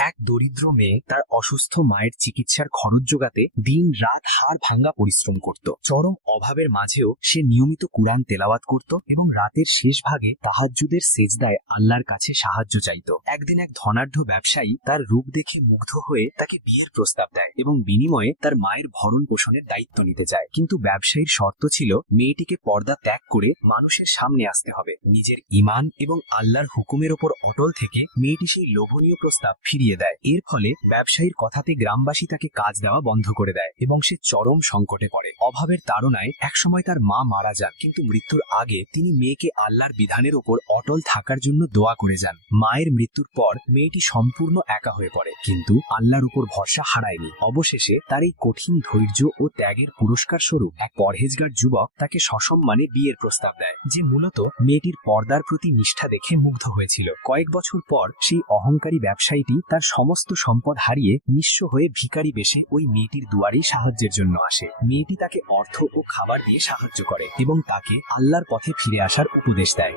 এক দরিদ্র মেয়ে তার অসুস্থ মায়ের চিকিৎসার খরচ জোগাতে দিন রাত হাড় ভাঙা পরিশ্রম করত। চরম অভাবের মাঝেও সে নিয়মিত কুরআন তেলাওয়াত করত এবং রাতের শেষ ভাগে তাহাজ্জুদের সেজদায় আল্লাহর কাছে সাহায্য চাইত। একদিন এক ধনাঢ্য ব্যবসায়ী তার রূপ দেখে মুগ্ধ হয়ে তাকে বিয়ের প্রস্তাব দেয় এবং বিনিময়ে তার মায়ের ভরণ পোষণের দায়িত্ব নিতে চায়। কিন্তু ব্যবসায়ীর শর্ত ছিল মেয়েটিকে পর্দা ত্যাগ করে মানুষের সামনে আসতে হবে। নিজের ঈমান এবং আল্লাহর হুকুমের ওপর অটল থেকে মেয়েটি সেই লোভনীয় প্রস্তাব ফিরিয়ে দেয়। এর ফলে ব্যবসায়ীর কথাতে গ্রামবাসী তাকে কাজ দেওয়া বন্ধ করে দেয় এবং সে চরম সংকটে পড়ে। অভাবের তাড়নায় একসময় তার মা মারা যান, কিন্তু মৃত্যুর আগে তিনি মেয়েকে আল্লাহর বিধানের ওপর অটল থাকার জন্য দোয়া করে যান। মায়ের মৃত্যুর পর মেয়েটি সম্পূর্ণ একা হয়ে পড়ে, কিন্তু আল্লাহর উপর ভরসা হারায়নি। অবশেষে তার এই কঠিন ধৈর্য ও ত্যাগের পুরস্কার স্বরূপ এক পরহেজগার যুবক তাকে সসম্মানে বিয়ের প্রস্তাব দেয়, যে মূলত মেয়েটির পর্দার প্রতি নিষ্ঠা দেখে মুগ্ধ হয়েছিল। কয়েক বছর পর সেই অহংকারী ব্যবসায়ীটি তার সমস্ত সম্পদ হারিয়ে নিঃস্ব হয়ে ভিখারি বেশে ওই মেয়েটির দুয়ারেই সাহায্যের জন্য আসে। মেয়েটি তাকে অর্থ ও খাবার দিয়ে সাহায্য করে এবং তাকে আল্লাহর পথে ফিরে আসার উপদেশ দেয়।